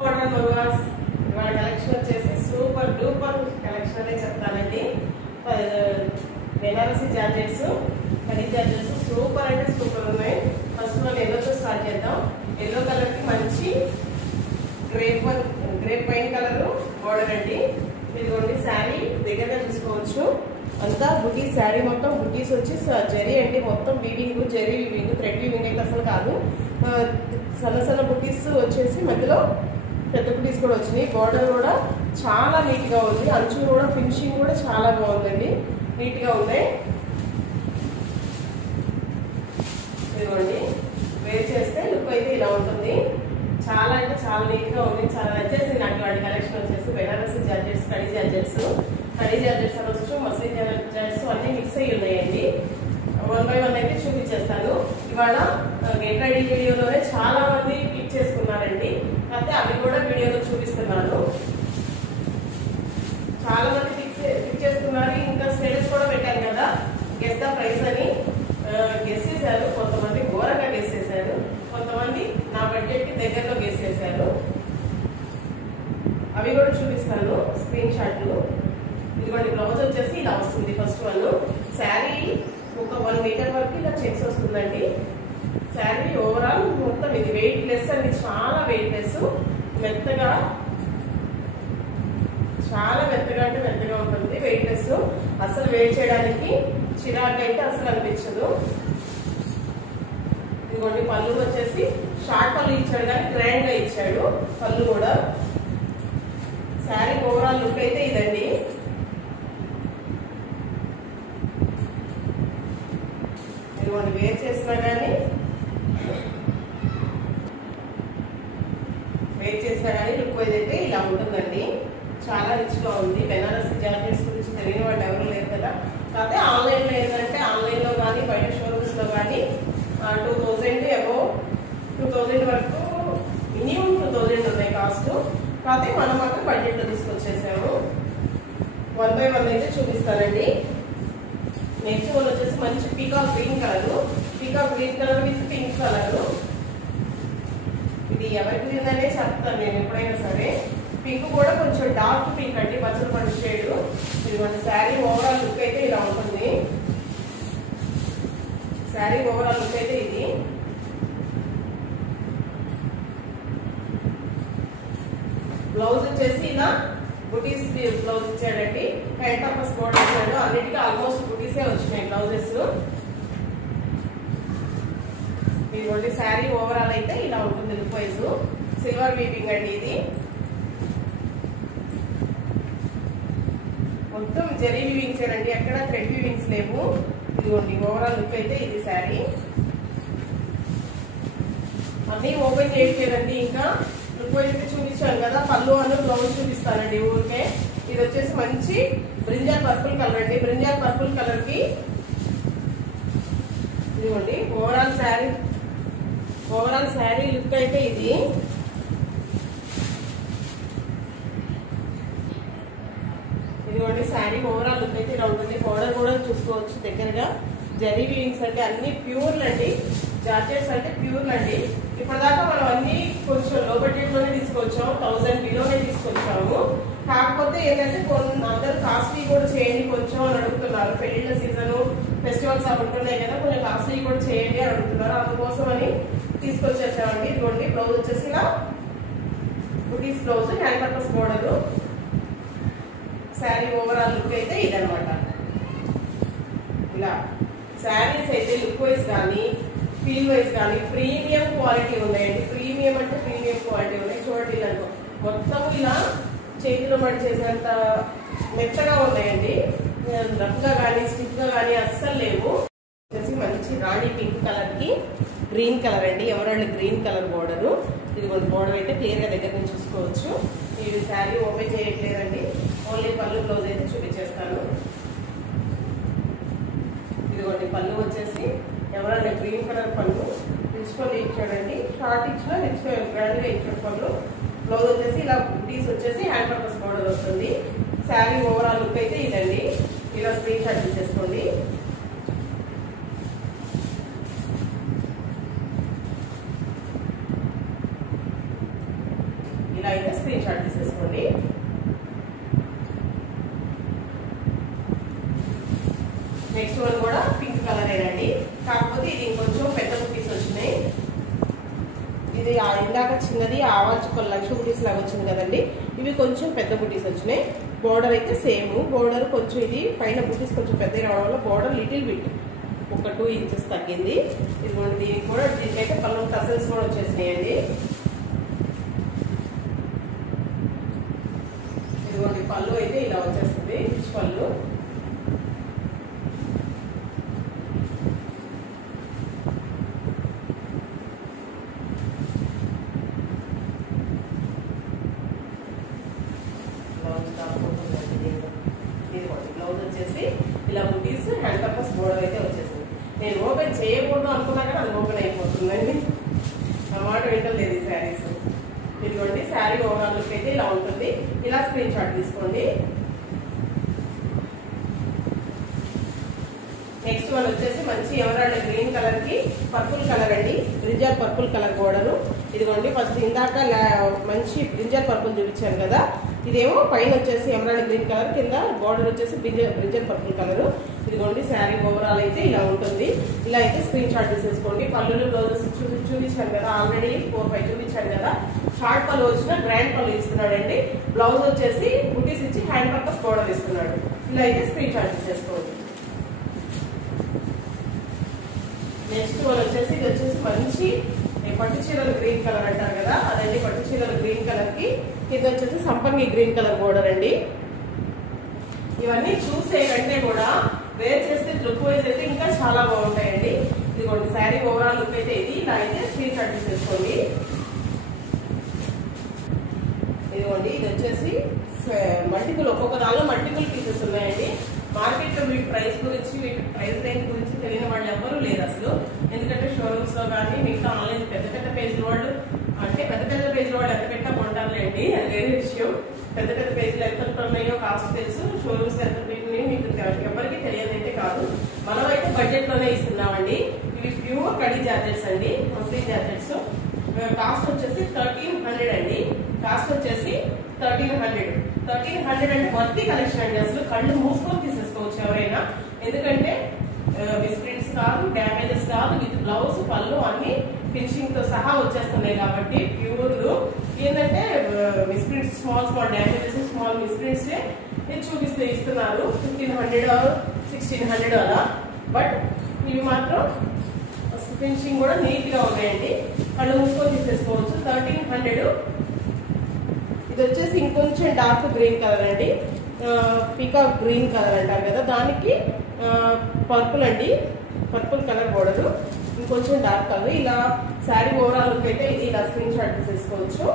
Collection వచ్చేసి super duper collection అనే చెప్తానండి. Banarasi georgettes, khadi georgettes super అంటే సూపర్ ఉన్నాయి. ఫస్ట్ మనం ఎల్లోతో స్టార్ట్ చేద్దాం. ఎల్లో కలర్ కి మంచి గ్రేప్ వైన్ కలర్ బోర్డర్ అండి. ఇదిగోండి శారీ దగ్గరగా చూసుకోవచ్చు. అంతా బుటీస్, శారీ మొత్తం బుటీస్ వచ్చి జరీ అండి. మొత్తం weaving, zari weaving, thread weaving అయితే అసలు కాదు. సన్న సన్న బుటీస్ వచ్చేసి మధ్యలో పెద్ద బుటీస్ కూడా వచ్చినాయి. బోర్డర్ కూడా చాలా నీట్ గా ఉంది. అంచు కూడా ఫినిషింగ్ కూడా చాలా బాగుందండి, నీట్ గా ఉన్నాయి. ఇదిగోండి వేర్ చేస్తే లుక్ అయితే ఇలా ఉంటుంది. చాలా అంటే చాలా నీట్ గా ఉంది. చాలా నచ్చేసింది నాకు వాటి కలెక్షన్ వచ్చేసి. బెనారసి జార్జెట్స్, కడీ జార్జెట్స్ అనొచ్చు, మస్లిన్ జార్జెట్స్ అన్ని మిక్స్ అయ్యి ఉన్నాయండి. 1 by 1 అయితే చూపించేస్తాను. ఇవాళ గెట్ రెడీ వీడియోలోనే చాలా మంది క్లిక్ చేసుకున్నారండి. అయితే అవి కూడా వీడియోలో చూపిస్తున్నాను. చాలా మంది క్లిక్ చేసుకున్నారు. ఇంకా స్టేటస్ కూడా పెట్టాను కదా, గెస్ ద ప్రైస్ అని. గెస్ చేశారు. కొంతమంది ఘోరంగా గెస్ చేశారు, కొంతమంది నా బడ్జెట్ కి దగ్గరలో గెస్ చేశారు. అవి కూడా చూపిస్తాను స్క్రీన్ షాట్లు. ఇదిగోండి బ్లౌజ్ వచ్చేసి ఇలా వస్తుంది. ఫస్ట్ వన్ శారీ ఒక 1 మీటర్ వరకు ఇలా చెక్స్ వస్తుందండి. శారీ ఓవరాల్ మొత్తం ఇది వెయిట్ లెస్ అండి, చాలా వెయిట్ లెస్. మెత్తగా, చాలా మెత్తగా అంటే మెత్తగా ఉంటుంది. వెయిట్ లెస్, అసలు వేట్ చేయడానికి చిరాకు అయితే అసలు అనిపించదు. ఇదిగోండి పళ్ళు వచ్చేసి షార్ట్ పళ్ళు ఇచ్చాడు కానీ గ్రాండ్ గా ఇచ్చాడు పళ్ళు కూడా. శారీ ఓవరాల్ లుక్ అయితే ఇదండి. ఇదిగోండి వేర్ చేసినా కానీ లుక్ వైజ్ అయితే ఇలా ఉంటుందండి. చాలా రిచ్ గా ఉంది. బెనారసి జార్జెట్స్ గురించి తెలియని వాళ్ళు ఎవరు లేరు కదా. కాకపోతే ఆన్లైన్ లో ఏంటంటే ఆన్లైన్ లో కానీ బయట షోరూమ్స్ లో కానీ 2000 అబౌవ్ 2000 వరకు, మినిమం 2000 ఉన్నాయి కాస్ట్. కాకపోతే మనం మాత్రం బడ్జెట్ లో తీసుకొచ్చేసాము. 1 by 1 అయితే చూపిస్తానండి. నెక్స్ట్ వన్ వచ్చేసి మంచి peacock green colour with pink colour. ఇది ఎవరి గ్రీన్ అనే చెప్తాను నేను ఎప్పుడైనా సరే. పింక్ కూడా కొంచెం డార్క్ పింక్ అండి, పచ్చడి పడి షేడ్. ఇదిగోండి శారీ ఓవరాల్ లుక్ అయితే ఇలా ఉంటుంది. శారీ ఓవరాల్ లుక్ అయితే ఇది. బ్లౌజ్ వచ్చేసి ఇలా బుటీస్ బ్లౌజ్ ఇచ్చాడండి. హ్యాండ్ పర్పస్ బోర్డర్ ఇచ్చాడు. అన్నిటికీ ఆల్మోస్ట్ బుటీసే వచ్చినాయి బ్లౌజెస్. ఇదిగోండి శారీ ఓవరాల్ అయితే ఇలా ఉంటుంది లుక్ వైజ్. సిల్వర్ వీవింగ్ అండి ఇది. మొత్తం జరీ వీవింగ్స్ అండి, ఎక్కడ థ్రెడ్ వీవింగ్స్ లేవు. ఇదిగోండి ఓవరాల్ లుక్ అయితే ఇది శారీ. అన్ని ఓపెన్ చేయట్లేదండి ఇంకా. లుక్ వైజ్ అయితే చూపించాను కదా. పళ్ళు అను బ్లౌజ్ చూపిస్తానండి ఊరికే. ఇది వచ్చేసి మంచి బ్రింజాల్ పర్పుల్ కలర్ అండి. బ్రింజాల్ పర్పుల్ కలర్ కి ఇదిగోండి ఓవరాల్ శారీ లుక్ అయితే ఇది. ఇదిగోండి శారీ ఓవరాల్ లుక్ అయితే ఇలా ఉంటుంది. బోర్డర్ కూడా చూసుకోవచ్చు దగ్గరగా. జరీ వీవింగ్స్ అంటే అన్ని ప్యూర్లు అండి. జార్జెట్స్ అంటే ప్యూర్లు అండి. ఇప్పటిదాకా మనం అన్ని కొంచెం లో బడ్జెట్ లోనే తీసుకొచ్చాము, 1000 బిలోనే తీసుకొచ్చాము. కాకపోతే ఏంటంటే అందరూ కాస్ట్లీ కూడా చేయండి కొంచెం అని అడుగుతున్నారు. పెళ్లిళ్ళ సీజన్, ఫెస్టివల్స్ అవి ఉంటున్నాయి కదా, కొంచెం కాస్ట్లీ కూడా చేయండి అని అడుగుతున్నారు. అందుకోసం అని తీసుకొచ్చేసామండి. ఇదిగోండి బ్లౌజ్ వచ్చేసి ఇలా బుటీస్ blouse, hand purpose border. Sari overall look అయితే ఇదనమాట. ఇలా శారీస్ అయితే లుక్ వైజ్ కానీ ఫీల్ వైజ్ కానీ ప్రీమియం క్వాలిటీ ఉన్నాయండి. ప్రీమియం అంటే ప్రీమియం క్వాలిటీ ఉన్నాయి. చూడండి ఇలా మొత్తం ఇలా చేతిలో మడి చేసేంత మెత్తగా ఉన్నాయండి. రఫ్ గా కానీ స్టిఫ్ గా కానీ అస్సలు లేవు. వచ్చేసి మంచి రాణి పింక్ కలర్ కి గ్రీన్ కలర్ అండి, ఎమరాల్డ్ గ్రీన్ కలర్ బోర్డర్. ఇదిగోండి బోర్డర్ అయితే క్లియర్ గా దగ్గర నుంచి చూసుకోవచ్చు. ఈ శారీ ఓపెన్ చేయట్లేదండి, ఓన్లీ పళ్ళు బ్లౌజ్ అయితే చూపించేస్తాను. ఇదిగోండి పళ్ళు వచ్చేసి ఎవరైనా గ్రీన్ కలర్ పళ్ళు రిచ్ పళ్ళు ఇచ్చాడండి. షార్ట్ ఇచ్చిన రిచ్ గ్రాండ్ గా ఇచ్చాడు పళ్ళు. బ్లౌజ్ వచ్చేసి ఇలా బుటీస్ వచ్చేసి హ్యాండ్ పర్పస్ బోర్డర్ వస్తుంది. శారీ ఓవరాల్ లుక్ అయితే ఇదండి. ఇలా స్క్రీన్ షాట్ తీసేసుకోండి. ఇలా అయితే స్క్రీన్ షాట్ తీసేసుకోండి. నెక్స్ట్ వన్ కూడా పింక్ కలర్ ఏనండి, కాకపోతే ఇది ఇంకొంచెం పెద్ద బుటీస్ వచ్చినాయి. ఇది ఇందాక చిన్నది ఆవాల్చుకో లక్ష బుటీస్ లాగా వచ్చింది కదండి, ఇవి కొంచెం పెద్ద బుటీస్ వచ్చినాయి. బోర్డర్ అయితే సేమ్, బోర్డర్ కొంచెం ఇది పైన బుటీస్ కొంచెం పెద్దగా రావడం వల్ల బోర్డర్ లిటిల్ బిట్ ఒక 2 ఇంచెస్ తగ్గింది. ఇదిగోండి దీనికి కూడా దీనికైతే పళ్ళు టసల్స్ కూడా వచ్చేసినాయండి. ఇదిగోండి పళ్ళు అయితే ఇలా వచ్చేస్తుంది, రిచ్ పళ్ళు. బ్లౌజ్ వచ్చేసి ఇలా బుటీస్ హ్యాండ్ పర్పస్ బోర్డర్ అయితే వచ్చేసింది. నేను ఓపెన్ చేయకూడదు అనుకున్నా కానీ అది ఓపెన్ అయిపోతుందండి, అన్నమాట వింటలేదు ఈ శారీస్. ఇదిగోండి శారీ ఓవరాల్ లుక్ అయితే ఇలా ఉంటుంది. ఇలా స్క్రీన్ షాట్ తీసుకోండి. నెక్స్ట్ వన్ వచ్చేసి మంచి ఎమరాల్డ్ గ్రీన్ కలర్ కి పర్పుల్ కలర్ అండి, బ్రింజాల్ పర్పుల్ కలర్ బోర్డర్. ఇదిగోండి ఫస్ట్ ఇందాక మంచి బ్రింజాల్ పర్పుల్ చూపించాను కదా, ఇదేమో పైన వచ్చేసి ఎమరాల్డ్ గ్రీన్ కలర్, కింద బోర్డర్ వచ్చేసి బ్రింజాల్ పర్పుల్ కలర్. ఇదిగోండి శారీ ఓవరాల్ అయితే ఇలా ఉంటుంది. ఇలా అయితే స్క్రీన్ షాట్ తీసేసుకోండి. పళ్ళులు బ్లౌజెస్ చూపించాను కదా, ఆల్రెడీ 4-5 చూపించాను కదా. షార్ట్ పళ్ళు వచ్చిన గ్రాండ్ పళ్ళు ఇస్తున్నాడండి, బ్లౌజ్ వచ్చేసి బుటీస్ ఇచ్చి హ్యాండ్ పర్పస్ బోర్డర్ ఇస్తున్నాడు. ఇలా అయితే స్క్రీన్ షాట్ తీసేసుకోండి. నెక్స్ట్ వన్ వచ్చేసి ఇది వచ్చేసి మంచి పట్టు చీరలు గ్రీన్ కలర్ అంటారు కదా, అదండి పట్టు చీరలు గ్రీన్ కలర్ కి ఇది వచ్చేసి సంపంగి గ్రీన్ కలర్ బోర్డర్ అండి. ఇవన్నీ చూసే కంటే కూడా వేర్ చేస్తే లుక్ వైజ్ అయితే ఇంకా చాలా బాగుంటాయండి. ఇదిగోండి శారీ ఓవరాల్ లుక్ అయితే ఇది. ఇలా అయితే స్క్రీన్ షాట్ తీసేసుకోండి. ఇదిగోండి ఇది వచ్చేసి మల్టిపుల్, ఒక్కొక్క దానిలో మల్టిపుల్ పీసెస్ ఉన్నాయండి. మార్కెట్ లో వీటి ప్రైస్ గురించి, వీటి ప్రైస్ రేంజ్ గురించి తెలియని వాళ్ళు ఎవరు లేరు అసలు. ఎందుకంటే షోరూమ్స్ లో కానీ మిగతా ఆన్లైన్ పెద్ద పెద్ద పేజీల వాళ్ళు, అంటే పెద్ద పెద్ద పేజీల వాళ్ళు ఎంత పెట్టా కొంటారులేండి, అది వేరే విషయం. పెద్ద పెద్ద పేజీలు ఎంత ఉన్నాయో కాస్ట్ తెలుసు, షోరూమ్స్ ఎంత పెట్టినాయో మీకు ఎవరికి తెలియదైతే కాదు. మనం అయితే బడ్జెట్ లోనే ఇస్తున్నామండి. ఇవి ప్యూర్ కడీ జార్జెట్స్ అండి, మస్లిన్ జార్జెట్స్. కాస్ట్ వచ్చేసి 1300 అండి. కాస్ట్ వచ్చేసి 1300 అంటే వర్తి కలెక్షన్ అండి. అసలు కళ్ళు మూసుకొని తీసేసుకోవచ్చు ఎవరైనా, ఎందుకంటే మిస్ప్రింట్స్ కాదు, డ్యామేజెస్ కాదు, విత్ బ్లౌజ్ పళ్ళు అన్ని ఫినిషింగ్ తో సహా వచ్చేస్తున్నాయి కాబట్టి ప్యూర్. ఏంటంటే misprints small damages, small misprints చూపిస్తే ఇస్తున్నారు 1500 1600 అలా. బట్ ఇవి మాత్రం ఫినిషింగ్ కూడా నీట్ గా ఉన్నాయండి, కళ్ళు మూసుకొని తీసేసుకోవచ్చు. 1300. ఇది వచ్చేసి ఇంకొంచెం డార్క్ గ్రీన్ కలర్ అండి, పీకాక్ గ్రీన్ కలర్ అంటారు కదా, దానికి పర్పుల్ అండి, పర్పుల్ కలర్ బోర్డర్, ఇంకొంచెం డార్క్ కలర్. ఇలా శారీ ఓవరాల్ లుక్ అయితే ఇది. ఇలా స్క్రీన్ షాట్ తీసేసుకోవచ్చు.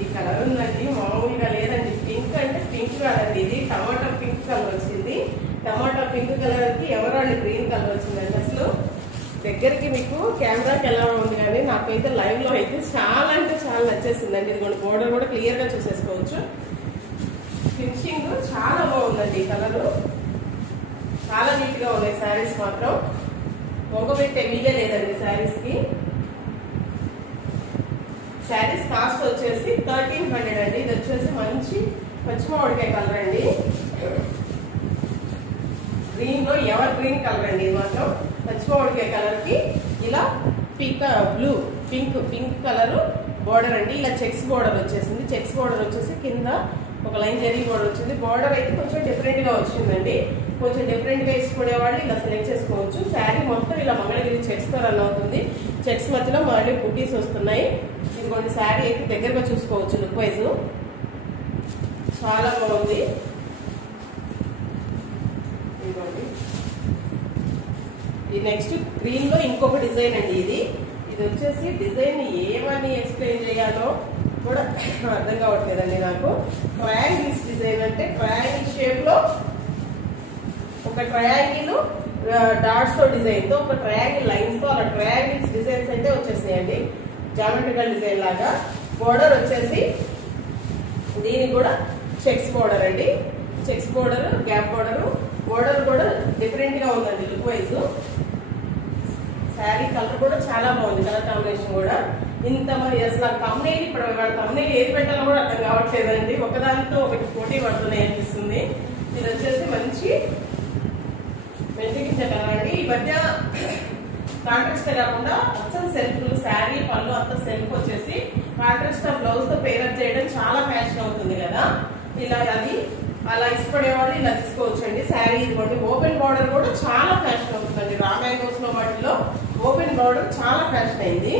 ఈ కలర్ ఉందండి, మామూలుగా లేదండి. పింక్ అంటే పింక్ కాదండి, ఇది టమాటా పింక్ కలర్ వచ్చింది. టమాటా పింక్ కలర్ కి ఎమరాల్డ్ గ్రీన్ కలర్ వచ్చిందండి. అసలు దగ్గరికి మీకు కెమెరాకి ఎలా ఉంది కానీ నాకైతే లైవ్ లో అయితే చాలా అంటే చాలా నచ్చేసిందండి. ఇది బోర్డర్ కూడా క్లియర్ గా చూసేసుకోవచ్చు. ఫినిషింగ్ చాలా బాగుందండి, ఈ కలర్ చాలా నీట్ గా ఉన్నాయి. శారీస్ మాత్రం పొగబెట్టే వీలే లేదండి శారీస్ కి. శారీస్ కాస్ట్ వచ్చేసి 1300 అండి. ఇది వచ్చేసి మంచి పచ్చిమామిడికాయ కలర్ అండి, గ్రీన్ లో ఎవర్ గ్రీన్ కలర్ అండి. ఇది మాత్రం పచ్చిమామిడికాయ కలర్ కి ఇలా పింక్ కలర్ బోర్డర్ అండి. ఇలా చెక్స్ బోర్డర్ వచ్చేసింది. చెక్స్ బోర్డర్ వచ్చేసి కింద ఒక లైన్ జరీ బోర్డర్ వచ్చింది. బోర్డర్ అయితే కొంచెం డిఫరెంట్ గా వచ్చిందండి. కొంచెం డిఫరెంట్ గా ఇష్టపడే వాళ్ళు ఇలా సెలెక్ట్ చేసుకోవచ్చు. శారీ మొత్తం ఇలా మంగళగిరి చెక్స్ తో రన్ అవుతుంది. చెక్స్ మధ్యలో మళ్ళీ బుటీస్ వస్తున్నాయి. ఇదిగోండి శారీ అయితే దగ్గరగా చూసుకోవచ్చు. లుక్ వైజ్ చాలా బాగుంది. ఇదిగోండి ఈ నెక్స్ట్ గ్రీన్ లో ఇంకొక డిజైన్ అండి. ఇది వచ్చేసి డిజైన్ ఏమని ఎక్స్ప్లెయిన్ చేయాలో కూడా అర్థం కావట్లేదండి నాకు. ట్రయాంగిల్స్ డిజైన్ అంటే ట్రయాంగిల్ షేప్ లో ఒక ట్రయాంగిల్ డాట్స్ తో డిజైన్ తో, ఒక ట్రయాంగిల్ లైన్స్ తో, అలా ట్రయాంగిల్స్ డిజైన్స్ అయితే వచ్చేసినాయండి. జామెట్రికల్ డిజైన్ లాగా. బోర్డర్ వచ్చేసి దీనికి కూడా చెక్స్ బోర్డర్ అండి. Checks border, gap border. Border కూడా డిఫరెంట్ గా ఉందండి లుక్ వైజ్. శారీ కలర్ కూడా చాలా బాగుంది, కలర్ కాంబినేషన్ కూడా. ఇంత మరి అసలు తమ్నెయిల్ ఇప్పుడు తమ్నెయిల్ ఏది పెట్టాలో కూడా అర్థం కావట్లేదండి, ఒకదానితో ఒకటి పోటీ పడుతున్నాయి అనిపిస్తుంది. ఇది వచ్చేసి మంచి మెంతిగించ కలర్ అండి. ఈ మధ్య కాంట్రాస్ట్ కాకుండా అసలు సెల్ఫ్ శారీ పళ్ళు అంతా సెల్ఫ్ వచ్చేసి కాంట్రాస్ట్ బ్లౌజ్ తో పేరప్ చేయడం చాలా ఫ్యాషన్ అవుతుంది కదా. ఇలా అది అలా ఇష్టపడే వాళ్ళు ఇలా తీసుకోవచ్చండి. శారీ ఇదిగోండి ఓపెన్ బార్డర్ కూడా చాలా ఫ్యాషన్ అవుతుందండి. రా మ్యాంగోస్ లో వాటిలో ఓపెన్ బార్డర్ చాలా ఫ్యాషన్ అయింది.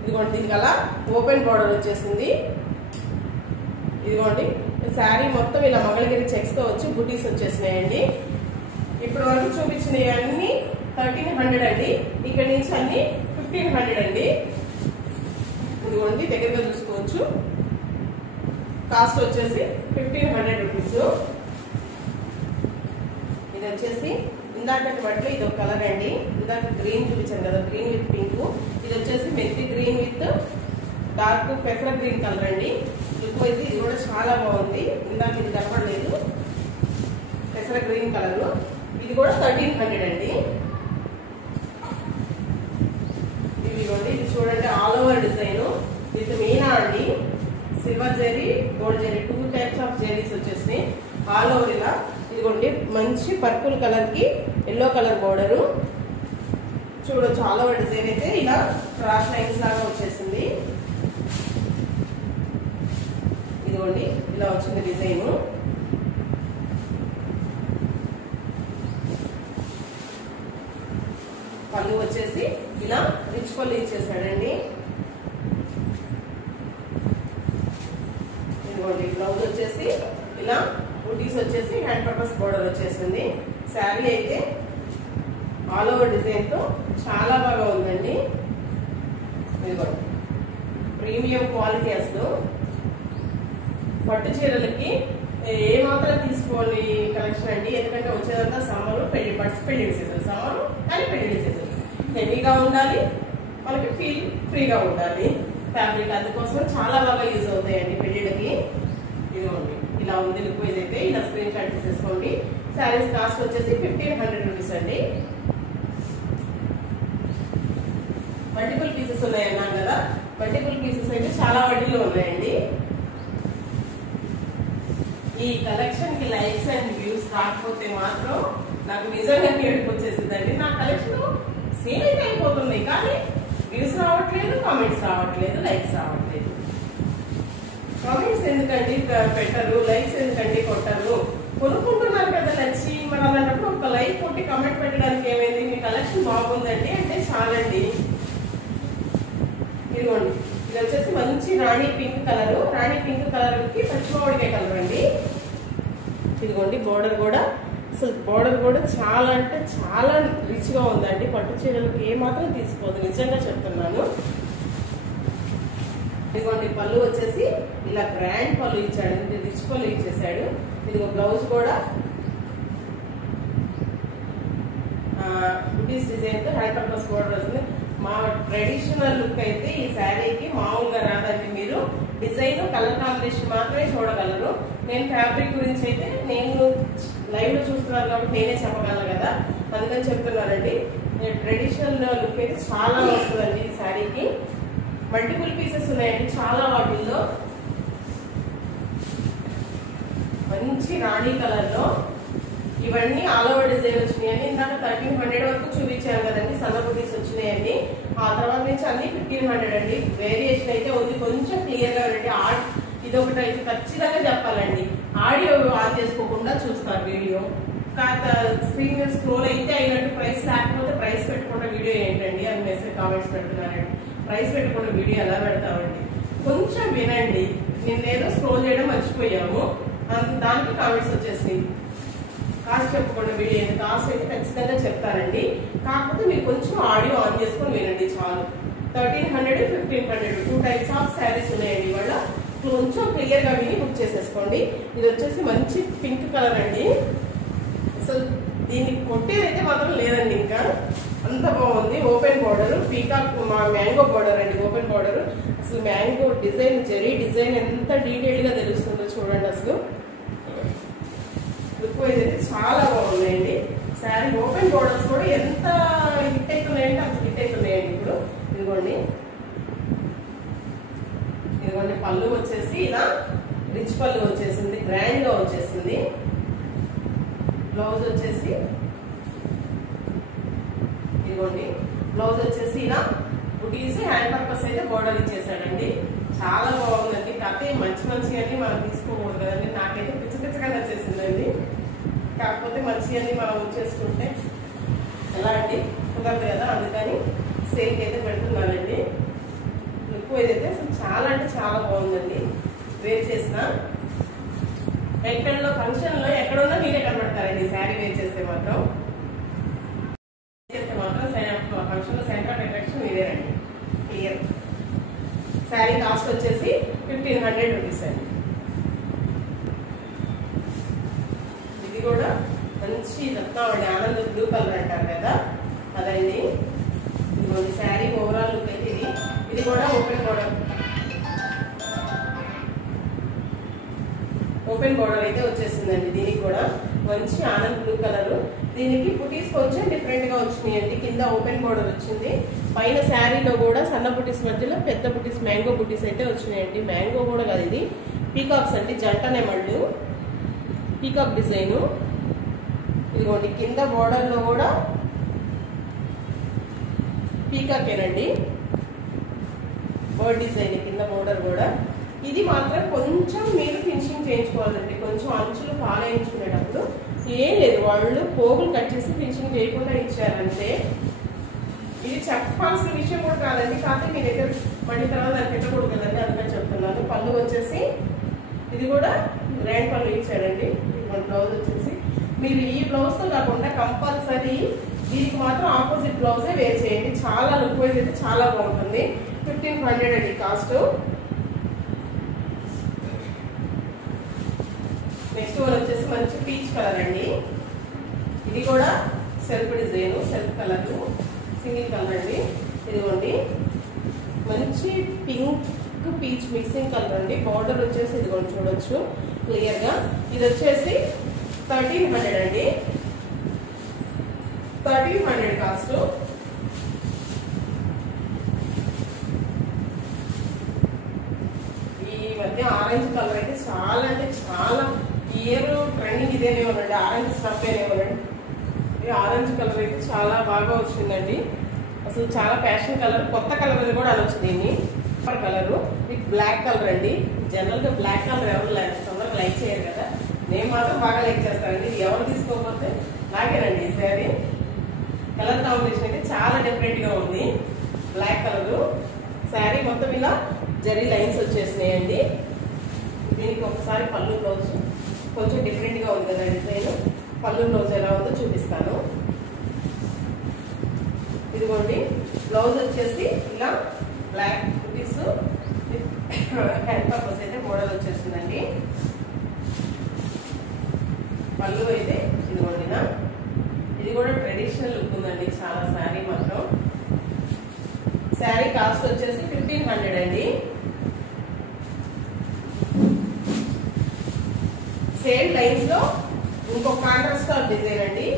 ఇదిగోండి దీనికి అలా ఓపెన్ బార్డర్ వచ్చేసింది. ఇదిగోండి శారీ మొత్తం ఇలా మంగళగిరి చెక్స్ తో వచ్చి బుటీస్ వచ్చేసినాయండి. ఇప్పటి వరకు చూపించినవి అన్ని 1300 అండి, ఇక్కడ నుంచి అన్ని 1500 అండి. ఇదిగోండి దగ్గరగా చూసుకోవచ్చు. కాస్ట్ వచ్చేసి 1500 రూపీస్. ఇది వచ్చేసి ఇందాకటి బట్టి ఇది ఒక కలర్ అండి. ఇందాక గ్రీన్ చూపించాను కదా, గ్రీన్ విత్ పింక్. ఇది వచ్చేసి మెత్తి గ్రీన్ విత్ డార్క్ పెసర్ గ్రీన్ కలర్ అండి. లుక్ అయితే ఇది కూడా చాలా బాగుంది. ఇందాక ఇది కనపడలేదు, పెసర గ్రీన్ కలర్. ఇది కూడా 1300 అండి. ఇది చూడండి ఆల్ ఓవర్ డిజైన్ విత్ మీనా అండి. Silver zari, gold zari, 2 types of zaris వచ్చేసినాయి ఆల్ ఓవర్ ఇలా. ఇదిగోండి మంచి పర్పుల్ కలర్ కి ఎల్లో కలర్ బోర్డరు చూడొచ్చు. ఆల్ ఓవర్ డిజైన్ అయితే ఇలా క్రాస్ లైన్స్ లాగా వచ్చేసింది. ఇదిగోండి ఇలా వచ్చింది డిజైన్. పళ్ళు వచ్చేసి ఇలా రిచ్ పళ్ళు ఇచ్చేసాడండి. ఇదిగోండి బ్లౌజ్ వచ్చేసి ఇలా బూటీస్ వచ్చేసి హ్యాండ్ పర్పస్ బోర్డర్ వచ్చేసింది. శారీ అయితే ఆల్ ఓవర్ డిజైన్ తో చాలా బాగా ఉందండి. ఇదిగోండి ప్రీమియం క్వాలిటీ. అసలు పట్టు చీరలకి ఏ మాత్రం తీసుకోవాలి కలెక్షన్ అండి. ఎందుకంటే వచ్చేదంతా సమ్మర్, పెళ్లి సీజన్, సమ్మర్ కానీ పెళ్లి సీజన్. హెవీగా ఉండాలి, మనకి ఫీల్ ఫ్రీగా ఉండాలి ఫ్యాబ్రిక్. అందుకోసం చాలా బాగా యూజ్ అవుతాయండి పెళ్లిళ్ళకి. ఇదిగోండి ఇలా ఉంది లుక్ వైజ్ అయితే. ఇలా స్క్రీన్ షాట్ తీసేసుకోండి. శారీస్ కాస్ట్ వచ్చేసి 1500 రూపీస్ అండి. మల్టిపుల్ పీసెస్ ఉన్నాయన్నాం కదా, మల్టిపుల్ పీసెస్ అయితే చాలా వాటిలో ఉన్నాయండి. ఈ కలెక్షన్ కి లైక్స్ అండ్ వ్యూస్ రాకపోతే మాత్రం నాకు నిజంగా ఏడుపు వచ్చేసిందండి. నా కలెక్షన్ సేల్ అయితే అయిపోతుంది కానీ వ్యూస్ రావట్లేదు, కామెంట్స్ రావట్లేదు, లైక్స్ రావట్లేదు. కామెంట్స్ ఎందుకండి పెట్టరు, లైక్స్ ఎందుకండి కొట్టరు? కొనుక్కుంటున్నారు కదా నచ్చి, మరి అలాంటప్పుడు ఒక లైక్ కొట్టి కామెంట్ పెట్టడానికి ఏమైంది? మీ కలెక్షన్ బాగుందండి అంటే చాలండి. ఇదిగోండి ఇది వచ్చేసి మంచి రాణి పింక్ కలర్. రాణి పింక్ కలర్ కి పచ్చిమామిడికాయ కలర్ అండి. ఇదిగోండి బోర్డర్ కూడా, అసలు బోర్డర్ కూడా చాలా అంటే చాలా రిచ్ గా ఉందండి. పట్టు చీరలకు ఏ మాత్రం తీసుకోదు, నిజంగా చెప్తున్నాను. ఇదిగోండి పళ్ళు వచ్చేసి ఇలా గ్రాండ్ పళ్ళు ఇచ్చాడు, రిచ్ పళ్ళు ఇచ్చేసాడు. ఇదిగో బ్లౌజ్ కూడా బుటీస్ డిజైన్ తో హ్యాండ్ పర్పస్ బోర్డర్ వస్తుంది. మా ట్రెడిషనల్ లుక్ అయితే ఈ శారీకి మామూలుగా రాదండి. మీరు డిజైన్ కలర్ కాంబినేషన్ మాత్రమే చూడగలరు. నేను ఫ్యాబ్రిక్ గురించి అయితే నేను లైవ్ లో చూస్తున్నాను కాబట్టి నేనే చెప్పగలను కదా, అందుకని చెప్తున్నానండి. ట్రెడిషనల్ లుక్ అయితే చాలా వస్తుందండి ఈ శారీకి. మల్టిపుల్ పీసెస్ ఉన్నాయండి చాలా వాటిల్లో. మంచి రాణి కలర్ లో ఇవన్నీ ఆల్ ఓవర్ డిజైన్ వచ్చినాయండి. ఇందాక 1300 వరకు చూపించాను కదండి, సన్న బుటీస్ వచ్చినాయండి. ఆ తర్వాత నుంచి అన్ని 1500 అండి. వేరియేషన్ అయితే ఉంది, కొంచెం క్లియర్ గా ఉండండి. ఇదొకటి అయితే ఖచ్చితంగా చెప్పాలండి, ఆడియో ఆన్ చేసుకోకుండా చూస్తారు వీడియో. స్క్రీన్ మీద స్క్రోల్ అయితే అయినట్టు ప్రైస్ లేకపోతే ప్రైస్ పెట్టకుండా వీడియో ఏంటండి అని మెసేజ్ కామెంట్స్ పెడుతున్నారండి. ప్రైస్ పెట్టకుండా వీడియో ఎలా పెడతామండి? కొంచెం వినండి. నిన్నేదో స్క్రోల్ చేయడం మర్చిపోయాము, దానికి కామెంట్స్ వచ్చేసింది. కాస్ట్ చెప్పకుండా వీడియో కాస్ట్ అయితే ఖచ్చితంగా చెప్తానండి. కాకపోతే మీరు కొంచెం ఆడియో ఆన్ చేసుకొని వినండి చాలు. 1300, 1500 2 టైప్స్ ఆఫ్ శారీస్ ఉన్నాయండి. ఇవాళ కొంచెం క్లియర్ గా విని బుక్ చేసేసుకోండి. ఇది వచ్చేసి మంచి పింక్ కలర్ అండి. అసలు దీన్ని కొట్టేదైతే మాత్రం లేదండి, ఇంకా అంత బాగుంది. Open border, peacock mango border అండి. ఓపెన్ బార్డర్, అసలు మ్యాంగో డిజైన్, జెరీ డిజైన్ ఎంత డీటెయిల్ గా తెలుస్తుందో చూడండి. అసలు లుక్ వైజ్ అయితే చాలా బాగున్నాయండి. శారీ ఓపెన్ బోర్డర్స్ కూడా ఎంత హిట్ అవుతున్నాయంటే అంత హిట్ అవుతున్నాయండి ఇప్పుడు. ఇదిగోండి ఇదిగోండి పళ్ళు వచ్చేసి ఇలా రిచ్ పళ్ళు వచ్చేసింది, గ్రాండ్ గా వచ్చేసింది. బ్లౌజ్ వచ్చేసి ఇదిగోండి బ్లౌజ్ వచ్చేసి ఇలా బుటీస్ హ్యాండ్ పర్పస్ అయితే బోర్డర్ ఇచ్చేసాడండి. చాలా బాగుందండి. కాకపోతే మంచి మంచి అన్ని మనం తీసుకోకూడదు కదండి. నాకైతే పిచ్చ పిచ్చగా నచ్చేసిందండి. కాకపోతే మంచి అన్ని మనం చేసుకుంటే ఎలా అండి కుదరదు కదా, అందుకని సేల్కి అయితే పెడుతున్నానండి. లుక్ ఏదైతే అసలు చాలా అంటే చాలా బాగుందండి. వేర్ చేసిన ఎక్కడో ఫంక్షన్ లో ఎక్కడున్నా మీరే కనబడతారండి. శారీ వేర్ చేస్తే మాత్రం ఫంక్షన్ లో సెంటర్ ఆఫ్ అట్రాక్షన్ మీరేనండి. క్లియర్. శారీ కాస్ట్ వచ్చేసి 1500 రూపీస్ అండి. ఇది కూడా మంచి రత్నావళి ఆనంద్ బ్లూ కలర్ అంటారు కదా అదండి. ఇదిగోండి శారీ ఓవరాల్ లుక్ అయితే ఇది కూడా ఓపెన్ బోర్డర్ అయితే వచ్చేసిందండి. దీనికి కూడా మంచి ఆనంద్ బ్లూ కలర్. దీనికి బుటీస్ కొంచెం డిఫరెంట్ గా వచ్చినాయండి. కింద ఓపెన్ బోర్డర్ వచ్చింది, పైన శారీలో కూడా సన్న బుటీస్ మధ్యలో పెద్ద బుటీస్ మ్యాంగో బుటీస్ అయితే వచ్చినాయండి. మ్యాంగో కూడా కాదు, ఇది పీకాక్స్ అండి, జంటనే మళ్ళు పీకాక్ డిజైన్. ఇదిగోండి కింద బోర్డర్ లో కూడా పీకాకేనండి, బర్డ్ డిజైన్ కింద బోర్డర్ కూడా. ఇది మాత్రం కొంచెం మీరు ఫినిషింగ్ చేయించుకోవాలండి. కొంచెం అంచులు ఫాలో చేయించుకునేటప్పుడు ఏం లేదు, వాళ్ళు పోగులు కట్ చేసి ఫినిషింగ్ చేయకుండా ఇచ్చారంటే. ఇది చెప్పాల్సిన విషయం కూడా కాదండి, కాకపోతే మీ దగ్గర మళ్ళీ తర్వాత దాన్ని పెట్టకూడదు కదండి, అందుకని చెప్తున్నాను. పళ్ళు వచ్చేసి ఇది కూడా గ్రాండ్ పళ్ళు ఇచ్చాడండి. బ్లౌజ్ వచ్చేసి మీరు ఈ బ్లౌజ్ తో కాకుండా కంపల్సరీ దీనికి మాత్రం ఆపోజిట్ బ్లౌజే వేర్ చేయండి. చాలా లుక్ వైజ్ అయితే చాలా బాగుంటుంది. 1500 అండి కాస్ట్. నెక్స్ట్ వన్ వచ్చేసి మంచి పీచ్ కలర్ అండి. ఇది కూడా self design, self colour, single colour అండి. ఇదిగోండి మంచి పింక్ పీచ్ మిక్సింగ్ కలర్ అండి. బార్డర్ వచ్చేసి ఇదిగోండి చూడొచ్చు క్లియర్ గా. ఇది వచ్చేసి 1300 అండి. 1300 కాస్ట్. ఈ మధ్య ఆరెంజ్ కలర్ అయితే చాలా అంటే చాలా ఇయర్ ట్రెండింగ్ ఇదేనే ఉందండి. ఆరెంజ్ స్టఫ్ ఏనే ఉందండి. ఈ ఆరెంజ్ కలర్ అయితే చాలా బాగా వచ్చిందండి. అసలు చాలా ఫ్యాషన్ కలర్, కొత్త కలర్ అని కూడా అనొచ్చు దీన్ని. కలర్ విత్ బ్లాక్ కలర్ అండి. జనరల్ గా బ్లాక్ కలర్ ఎవరు తొందరగా లైక్ చేయరు కదా, నేను మాత్రం బాగా లైక్ చేస్తానండి. ఇది ఎవరు తీసుకోకపోతే నాకేనండి. ఈ శారీ కలర్ కాంబినేషన్ అయితే చాలా డిఫరెంట్ గా ఉంది. బ్లాక్ కలర్ శారీ మొత్తం ఇలా జరీ లైన్స్ వచ్చేసినాయండి. దీనికి ఒకసారి పళ్ళు బ్లౌజ్ కొంచెం డిఫరెంట్ గా ఉంది కదా డిజైన్. పళ్ళు బ్లౌజ్ ఎలా ఉందో చూపిస్తాను. ఇదిగోండి బ్లౌజ్ వచ్చేసి ఇలా బ్లాక్ బుటీస్ హ్యాండ్ పర్పస్ అయితే మోడల్ వచ్చేస్తుందండి. పళ్ళు అయితే ఇదిగోండి ఇది కూడా ట్రెడిషనల్ లుక్ ఉందండి చాలా. శారీ మాత్రం శారీ కాస్ట్ వచ్చేసి 1500 అండి. సేమ్ లైన్స్ లో ఇంకొక కాంట్రాస్ట్ డిజైన్ అండి.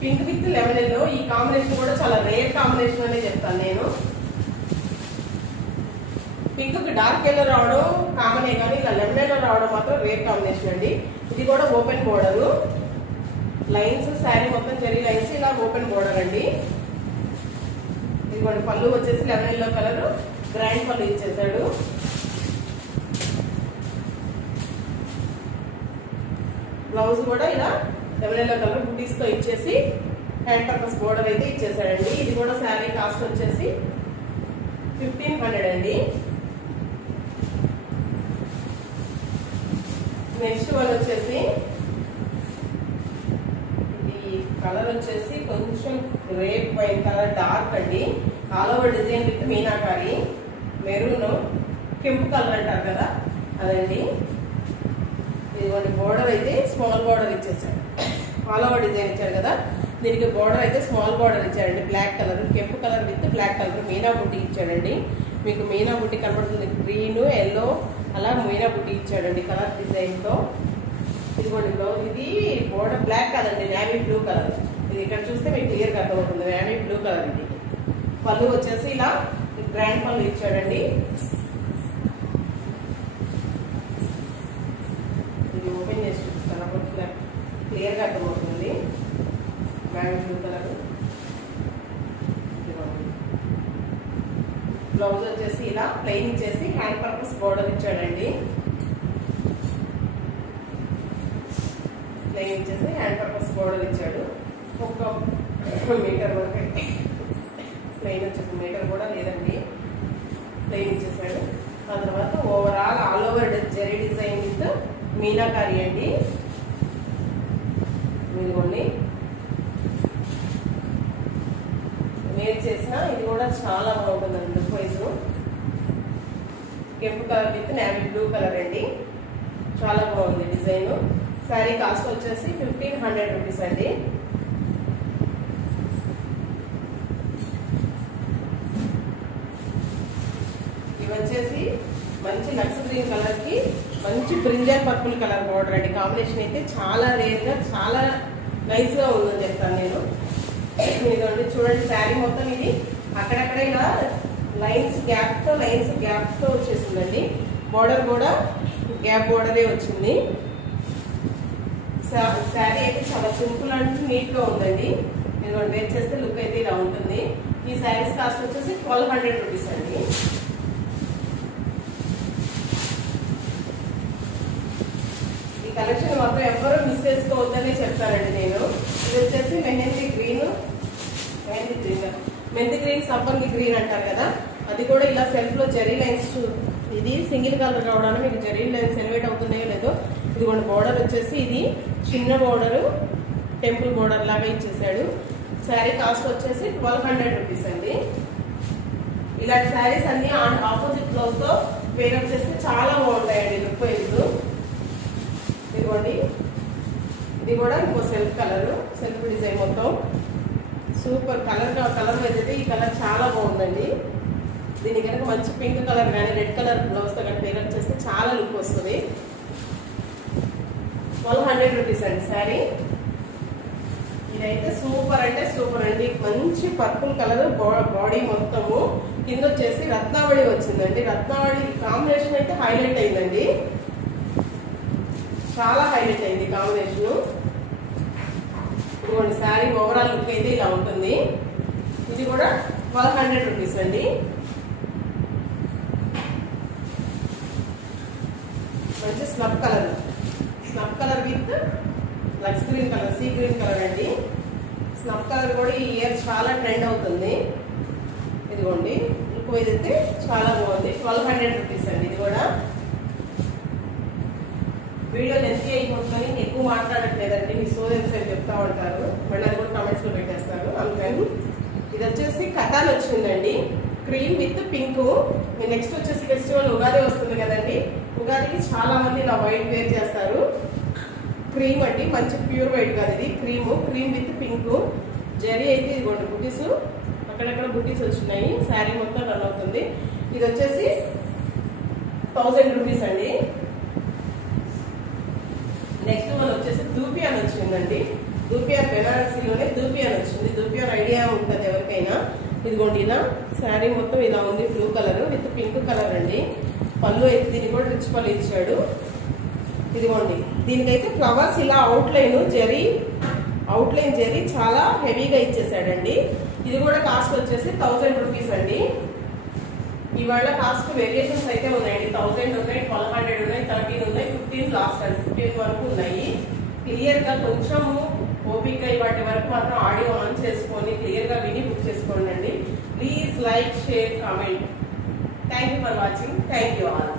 Pink with lemon yellow. ఈ కాంబినేషన్ కూడా చాలా రేర్ కాంబినేషన్ అనే చెప్తాను నేను. పింక్ కి డార్క్ ఎల్లో రావడం కామనే, కానీ ఇలా లెమన్ ఎల్లో రావడం మాత్రం రేర్ కాంబినేషన్ అండి. ఇది కూడా ఓపెన్ బోర్డర్ లైన్స్, శారీ మొత్తం జరీ లైన్స్, ఇలా ఓపెన్ బోర్డర్ అండి. ఇదిగోండి పళ్ళు వచ్చేసి లెమన్ ఎల్లో కలర్ గ్రాండ్ పళ్ళు ఇచ్చేసాడు. బ్లౌజ్ కూడా ఇలా లెమన్ ఎల్లో కలర్ బుటీస్ తో ఇచ్చేసి హ్యాండ్ పర్పస్ బోర్డర్ అయితే ఇచ్చేసాడండి. ఇది కూడా శారీ కాస్ట్ వచ్చేసి 1500 అండి. నెక్స్ట్ వన్ వచ్చేసి ఈ కలర్ వచ్చేసి కొంచెం గ్రేప్ వైట్ కలర్ డార్క్ అండి. All over design with meenakari, maroon, కెంపు కలర్ అంటారు కదా అదండి. ఇదిగోండి బోర్డర్ అయితే స్మాల్ బోర్డర్ ఇచ్చేసాడు. ఆల్ ఓవర్ డిజైన్ ఇచ్చాడు కదా, దీనికి బోర్డర్ అయితే స్మాల్ బోర్డర్ ఇచ్చాడండి. బ్లాక్ కలర్, కెంపు కలర్ విత్ బ్లాక్ కలర్ మీనా బుట్టి ఇచ్చాడండి. మీకు మీనా బుట్టి కనబడుతుంది, గ్రీన్ ఎల్లో అలా మీనా బుట్టి ఇచ్చాడండి కలర్ డిజైన్ తో. ఇదిగోండి బ్లౌజ్. ఇది బోర్డర్ బ్లాక్ కదండి, నేవీ బ్లూ కలర్. ఇది ఇక్కడ చూస్తే మీకు క్లియర్గా అర్థమవుతుంది, నేవీ బ్లూ కలర్. ఇది పళ్ళు వచ్చేసి ఇలా గ్రాండ్ పళ్ళు ఇచ్చాడండి. ఇది ఓపెన్ చేసి చూపిస్తాను, అప్పుడు క్లియర్గా అర్థమవుతుంది. Navy blue colour. బ్లౌజ్ వచ్చేసి ఇలా ప్లెయిన్ ఇచ్చేసి హ్యాండ్ పర్పస్ బోర్డర్ ఇచ్చాడండి. ప్లెయిన్ ఇచ్చేసి హ్యాండ్ పర్పస్ బోర్డర్ ఇచ్చాడు. ఒక మీటర్ వరకు ప్లెయిన్ వచ్చేసి మీటర్ కూడా లేదండి, ప్లెయిన్ ఇచ్చేసాడు. ఆ తర్వాత overall all over zari design with meenakari అండి. ఇదిగోండి నేను చేసిన ఇది కూడా చాలా బాగుంటుందండి. లుక్ వైజ్ కెంపు colour with navy blue colour అండి, చాలా బాగుంది డిజైన్. శారీ కాస్ట్ వచ్చేసి 1500 రూపీస్ అండి. ఇవి వచ్చేసి మంచి లక్స్ గ్రీన్ కలర్ కి మంచి బ్రింజల్ పర్పుల్ కలర్ బోర్డర్ అండి. కాంబినేషన్ అయితే చాలా రేర్ గా చాలా నైస్ గా ఉందని చెప్తాను నేను. ఇదిగోండి చూడండి, శారీ మొత్తం ఇది అక్కడక్కడ ఇలా లైన్స్ గ్యాప్ తో వచ్చేసిందండి. బోర్డర్ కూడా గ్యాప్ బోర్డరే వచ్చింది. శారీ అయితే చాలా సింపుల్ అండ్ నీట్ గా ఉందండి. ఇదిగోండి వేర్ చేస్తే లుక్ అయితే ఇలా ఉంటుంది. ఈ శారీస్ కాస్ట్ వచ్చేసి 1200 రూపీస్ అండి. ఈ కలెక్షన్ మాత్రం ఎవరు మిస్ చేసుకోవద్దనే చెప్తానండి నేను. ఇది వచ్చేసి మెంతి గ్రీన్ సంపంగి గ్రీన్ అంటారు కదా, అది కూడా ఇలా సెల్ఫ్ లో జరీ లైన్స్. ఇది సింగిల్ కలర్ కావడానికి మీకు జరీ లైన్స్ ఎలివేట్ అవుతున్నాయో లేదో. ఇదిగోండి బోర్డర్ వచ్చేసి ఇది చిన్న బోర్డరు, టెంపుల్ బోర్డర్ లాగా ఇచ్చేసాడు. శారీ కాస్ట్ వచ్చేసి 1200 రూపీస్ అండి. ఇలాంటి శారీస్ అన్ని ఆపోజిట్ బ్లౌజ్ తో వేరప్ చేస్తే చాలా బాగుంటాయండి లుక్ వైజ్. ఇదిగోండి ఇది కూడా ఇంకో సెల్ఫ్ కలర్, సెల్ఫ్ డిజైన్ మొత్తం సూపర్ కలర్ వైజ్ అయితే ఈ కలర్ చాలా బాగుందండి. దీని కనుక మంచి పింక్ కలర్ కానీ రెడ్ కలర్ బ్లౌజ్ తో కానీ వేరప్ చేస్తే చాలా లుక్ వస్తుంది. 1200 రూపీస్ అండి శారీ. ఇదైతే సూపర్ అంటే సూపర్ అండి. మంచి పర్పుల్ కలర్ బాడీ మొత్తము, కింద వచ్చేసి రత్నావళి వచ్చిందండి. రత్నావళి కాంబినేషన్ అయితే హైలైట్ అయిందండి, చాలా హైలైట్ అయింది కాంబినేషన్. ఇదిగోండి శారీ ఓవరాల్ లుక్ అయితే ఇలా ఉంటుంది. ఇది కూడా 1200 రూపీస్ అండి. మంచి snuff colour with lux green colour, sea green colour అండి. స్నఫ్ కలర్ కూడా ఈ ఇయర్ చాలా ట్రెండ్ అవుతుంది. ఇదిగోండి లుక్ వైజ్ అయితే చాలా బాగుంది. 1200 రూపీస్ అండి. ఇది కూడా వీడియో లెంత్ అయిపోతుందని ఎక్కువ మాట్లాడట్లేదండి, మీ సోదెన్స్ అని చెప్తా ఉంటారు, మళ్ళీ అది కూడా కామెంట్స్ లో పెట్టేస్తారు. అందుకని ఇది వచ్చేసి కథాలు వచ్చిందండి, క్రీమ్ విత్ పింక్. నెక్స్ట్ వచ్చేసి ఫెస్టివల్ ఉగాది వస్తుంది కదండి, ఉగాదికి చాలా మంది ఇలా వైట్ వేర్ చేస్తారు. క్రీమ్ అండి, మంచి ప్యూర్ వైట్ కాదు ఇది, క్రీమ్ విత్ పింక్. జరీ అయితే ఇదిగోండి బుటీస్, అక్కడక్కడ బుటీస్ వచ్చినాయి. శారీ మొత్తం రన్ అవుతుంది. ఇది వచ్చేసి 1000 రూపీస్ అండి. నెక్స్ట్ మనం వచ్చేసి దూపియాన్ వచ్చిందండి. దూపియాన్ బెనారసీలోనే దూపియాన్ వచ్చింది. దూపియాన్ ఐడియా ఉంటుంది ఎవరికైనా. ఇదిగోండి ఇలా శారీ మొత్తం ఇలా ఉంది, blue colour with pink colour అండి. పళ్ళు అయితే దీనికి కూడా రిచ్ పళ్ళు ఇచ్చాడు. ఇదిగోండి దీనికైతే ఫ్లవర్స్ ఇలా అవుట్లైన్ జరీ చాలా హెవీగా ఇచ్చేసాడండి. ఇది కూడా కాస్ట్ వచ్చేసి 1000 రూపీస్ అండి. ఇవాళ కాస్ట్ వేరియేషన్స్ అయితే ఉన్నాయండి. 1000 ఉన్నాయి, 1200 ఉన్నాయి, 13 ఉన్నాయి, 15 లాస్ట్ అండి, 15 వరకు ఉన్నాయి. క్లియర్ గా కొంచెము ఓపిక వాటి వరకు మాత్రం ఆడియో ఆన్ చేసుకొని క్లియర్ గా విని బుక్ చేసుకోండి అండి. Please like, share, comment. Thank you for watching. Thank you all.